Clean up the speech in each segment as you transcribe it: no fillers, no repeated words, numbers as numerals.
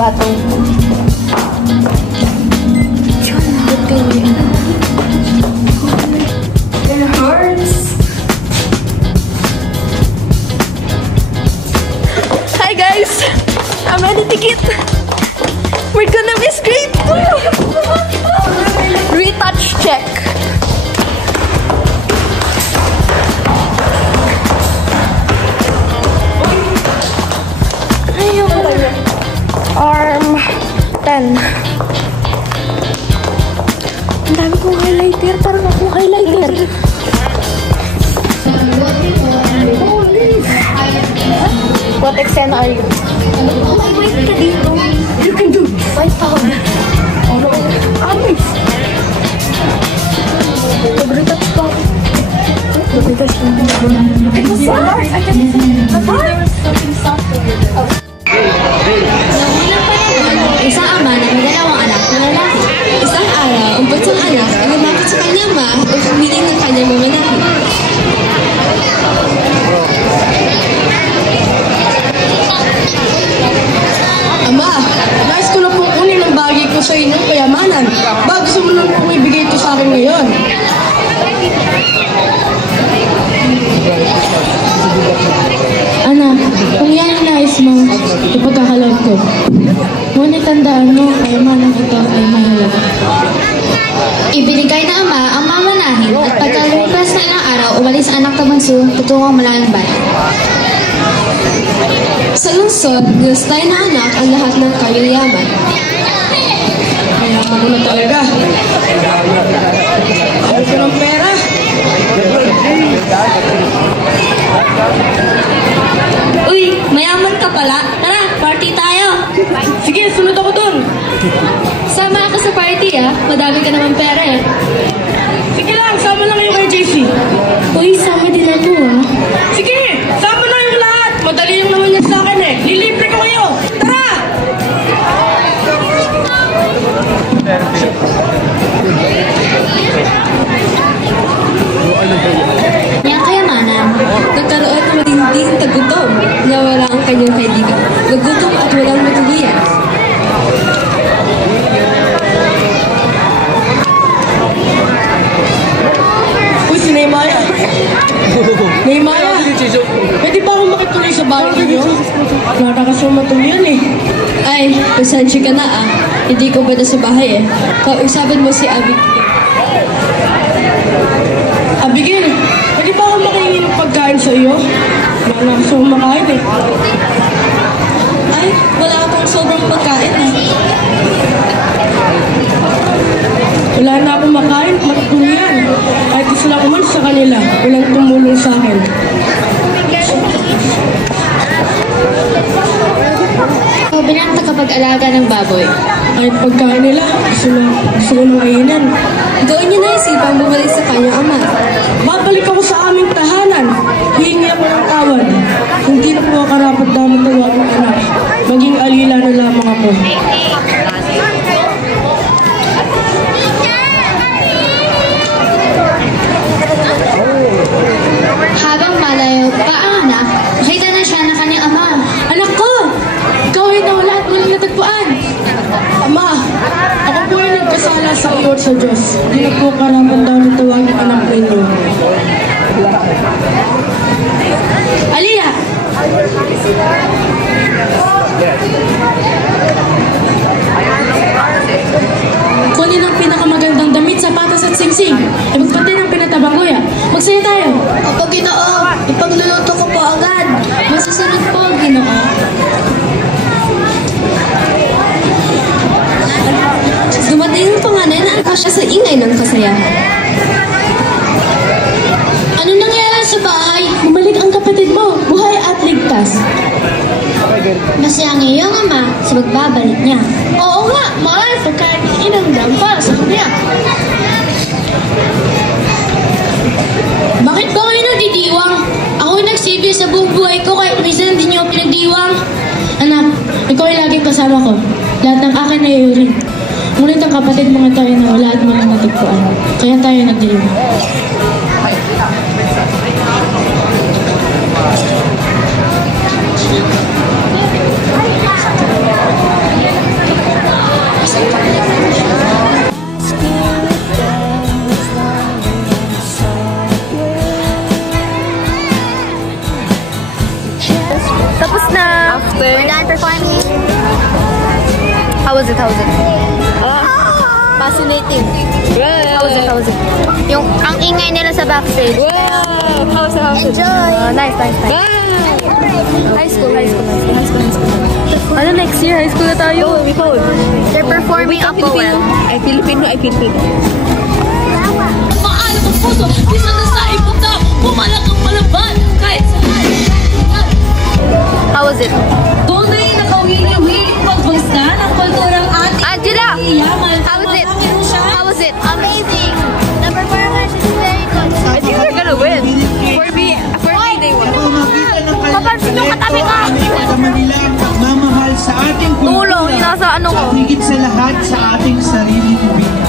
batong. It hurts. Hi guys! I'm ready to get. We're gonna miss grade 2! Retouch check. Arm 10. Ang dami kong highlighter. Parang akong highlighter. What extent are you? Wait ka dito. You can do 5,000. Amis. Mag-retouch pa. Mag-retouch pa. It was so hard. I can see. There was something soft over there. Isang ama na may dalawang anak na lalaki. Isang araw, ang bunsong anak ay lumapit sa kanyang ama o humiling ng kanyang mamanaki. Ama, nais ko na pong kunin ang bagay ko sa inyong kayamanan. Bakit gusto mo lang pong ibigay ito sa akin ngayon? Anak, kung yan ang nais mo, ipagkakalam ko. Ngunit tandaan mo, kayamanan ito ay mahalaga. Ibinigay na ama ang mamanahin at pagkalipas na ilang araw, umalis ang anak na bunso tutungong malayang bayan. Sa lungsod, gustay na anak ang lahat ng kayayaman. Kaya mo na talaga. Ayaw ko ng pera. Uy, mayaman ka pala. Tara, party tayo. Sige, sunod ako dun. Sama ka sa party madami ka naman pera eh. Sige lang, sama lang kayo kay JC. Uy, sama din ako Sige, sama na yung lahat. Madali yung naman yan sa akin eh. Lilibre ko kayo. Tara! Ngayang kayamanan, nagkaroon ng matinding tagutom na wala ang kanyang kaibigan. Nagutom at walang matuluyan. Uy, si Neymaya. Neymaya, pwede ba akong makituloy sa bahay ninyo? Wala na kasi matuluyan eh. Ay, pasensya ka na Hindi ko pwede sa bahay eh. Kausapin mo si Abigail. Abigail, pwede ba akong makaingin ng pagkain sa iyo? Wala na kasi akong makain eh. Ay, wala akong sobrang pagkain Wala na akong makain, matuluyan. Kahit gusto lang umalis sa kanila, walang tumulong sa akin. Ikaw bilang tagapag-alaga ng baboy. Kahit pagkain nila, gusto ko nang kainan. Doon niya naisipang bumalik sa kanyang ama. Babalik ako sa aming tahanan. Hihingi ako ng tawad. Hindi na po karapat dapat tawagin anak. Maging alila na lamang ako. Habang malayo pa ang anak, nakita na siya ng kanyang ama. Anak ko! Ikaw ay nawala at walang natagpuan. Ama, ako po ay nagkasala sa iyo at sa Diyos. Hindi na po karapat dapat tawagin anak ninyo. Alila! Kunin ang pinakamagandang damit, sapatos at singsing. Magpatay ng pinatabang kuya. Magsaya tayo. Opo, Ginoo. Ipagluluto ko po agad. Masusunod po, Ginoo. Dumating ang panganay na akasya sa ingay ng kasayahan. Ano nangyayari sa bahay? Bumalik ang kapatid mo. Buhay at ligtas. Masaya ang iyong ama sa magbabalik niya. Oo nga, mahal pagkain inamdam para sa kanya. Bakit ba kayo nagdidiwang? Ako'y nagsilbi sa buong buhay ko kahit minsan hindi niyo pinagdiwang. Anak, ikaw ay laging kasama ko. Lahat ng akin ay rin. Ngunit ang kapatid mga tayo na wala at mga natagpuan. Kaya tayo nagdilim. was it? Fascinating. How was it? Yung, ang ingay nila sa backstage. Wow! How was it? Enjoy! Nice. High school. Ano next year? High school na tayo. They're performing up well. Ay Filipino. Maalam ang puso, isa na sa ipunta, pumalak ang palaban, kahit sa How was it? tunay na kawili-wili pagbasta ng kulturang ating Angela! yaman. How was it? Amazing! The performance is very good. I think they're gonna win. For me, they won. Papansin yung katabi ka! Manila ang pagmamahal sa ating Tulong, yung nasa ano ko. higit sa lahat sa ating sariling wika.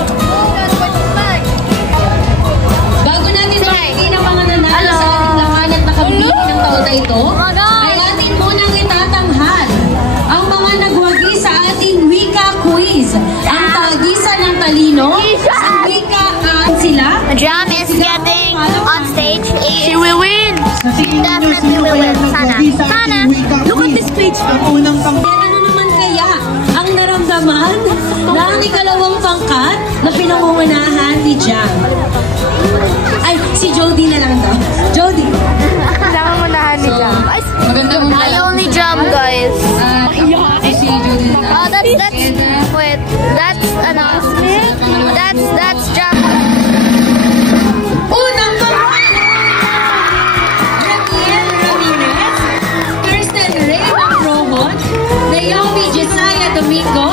Bago natin makikita ang mga nanalo sa ating laban at nakabili ng taon na ito, ay atin munang itatanghal ang mga nagwagi sa ating wika quiz. Ang tagisan ng talino sa wika at sila. Jam is getting on stage. She will win! Sa tingin ninyo, Definitely sino will kaya win. nagwagi sa Sana. ating wika Look at quiz? this page. Ang unang Ano naman kaya ang naramdaman ng ikalawang pangkat na pinangungunahan ni Jam? Ay, si Jody na lang daw. Jody. Kailangan mo na ni Jam. Magandang I only Jam, guys. si Jody na lang. Oh, wait, that's Jam. Unang pangkat! Raquel Ramirez, Kirsten Ray Macrohon, Naomi Jesiah Domingo,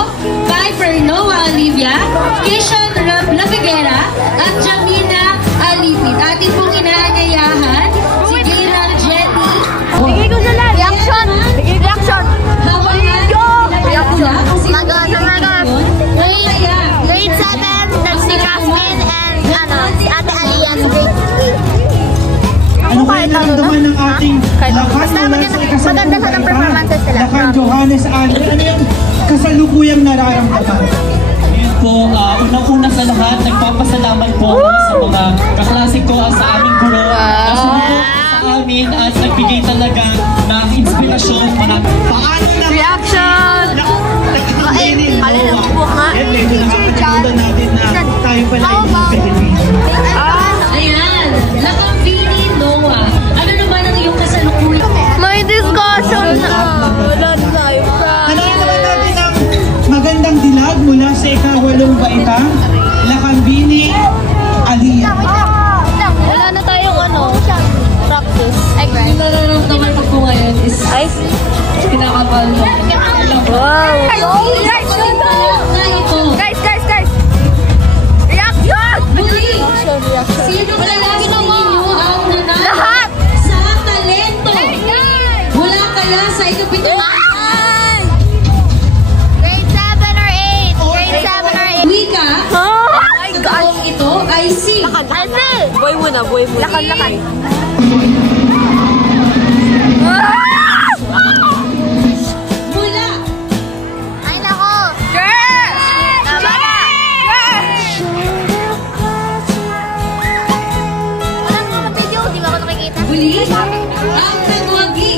Piper Noah Olivia, Kishon La Figuera, at Jamina Alipit. Atin pong inaanyayahan si Gerald Jenny. Bigay ko sila. Reaction! Reaction! Grade 7, that's si Jasmine and si Ate Alian, grade 3. Ano kaya naramdaman ng ating lakan Basta mula sa ikasampung maganda sa ng performances sila. Lakan Johannes Andre, ano yung kasalukuyang nararamdaman? Yun po, unang-una sa lahat, nagpapasalamat po ako sa mga kaklase ko sa aming guro. Kasunod sa amin at nagbigay talaga ng inspirasyon para Paano na Reaction! alin ang bubuka nga? Medyo nakapagkakutan natin na tayo pala yung Pilipino. Ayan, Lakambini Noah. Ano naman ang iyong kasalukuyan? May discussion na. Wala tayo. Tanayin naman natin ang magandang dilag mula sa ikawalong baitang Lakambini Aliyah. Wala na tayong practice. Yung nararamdaman ko ngayon is kinakabahan mo. Wow! Guys! Reaction! Muli, sino kaya sa inyo ang nanalo Lahat! sa talento? Mula kaya sa ikapitong Grade 7 or 8? Grade 7 or 8? wika, sa taong ito ay si Alfred! Boy muna. Lakan. mula Ay, nako! Girl! Tama na! Wala mo mga video, di ba ako nakikita? muli ang nagwagi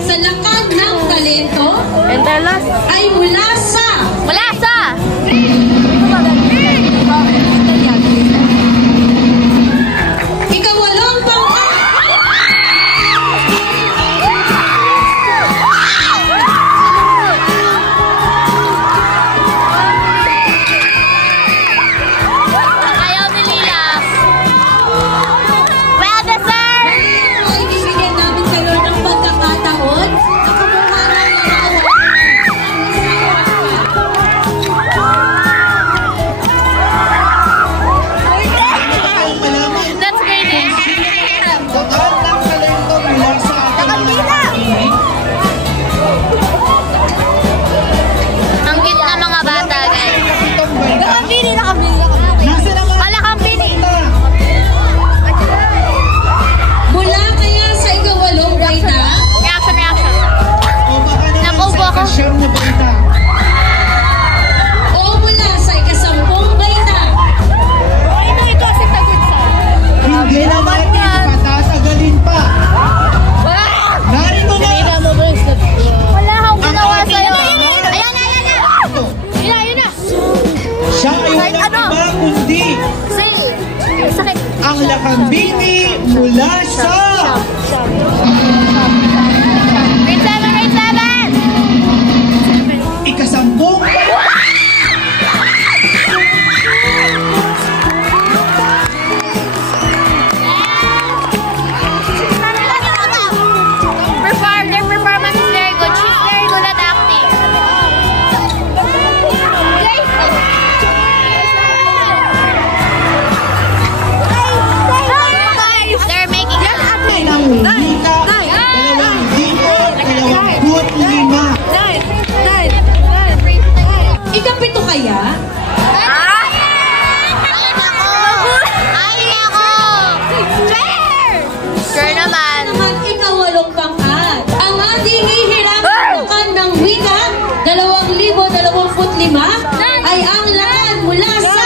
sa lakan ng talento And the last. ay mula sa Wala sa! ikawalong pangkat. Ayaw ni Lilas. Well deserved! Ay bibigyan namin kayo ng pagkakataon na kumuha ng mga ika-5 ay ang lakad mula sa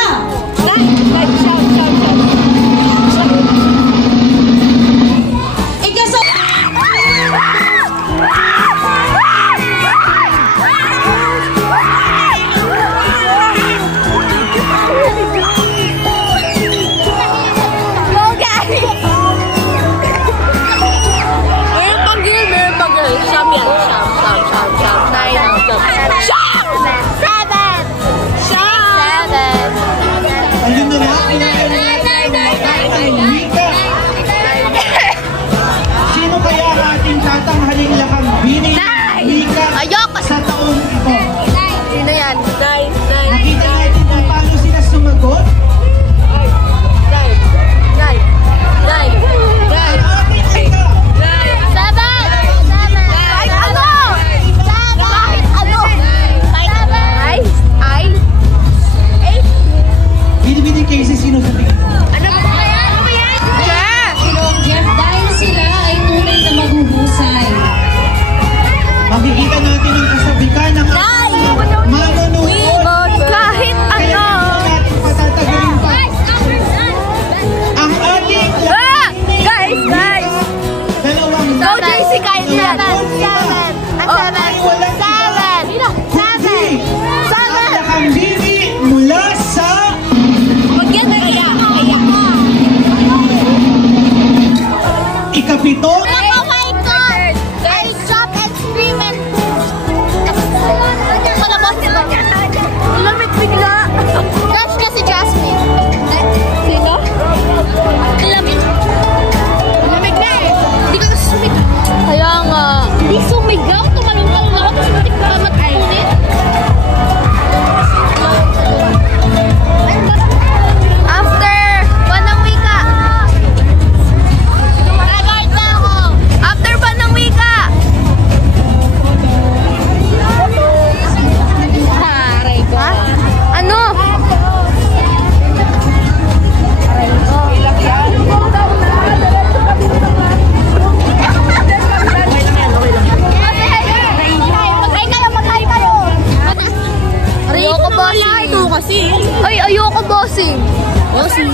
Sino kaya ang ating tatanghaling lakambini Wika sa taong ito? Sino yan? Nakita natin kung paano sila sumagot. Ang ating Wika. Bini cases, sino sa tingin mo? dahil sila ay tunay na maguhusay. Makikita natin ang kasabikan ng manonood. Kahit Kaya hindi natin patatagalin pa. Ang ating Guys! dalawang Go JC kahit yan! ang lakambini mula sa ikapito. Oh my God! I jump and scream and... Kalabasin mo. Lamig bigla. Crush na si Jasmine. Sino? Lamig. Lamig na eh. Hindi ka sumig. Kaya nga. Hindi sumigaw. Tumalong-talong ako. Tapos hindi ka matunit. After Panang Wika! Nag-guard na ako. After Panang Wika! Aray ko. Ha? Ano? Ayoko bossing. Ay, ayoko bossing. Bossing.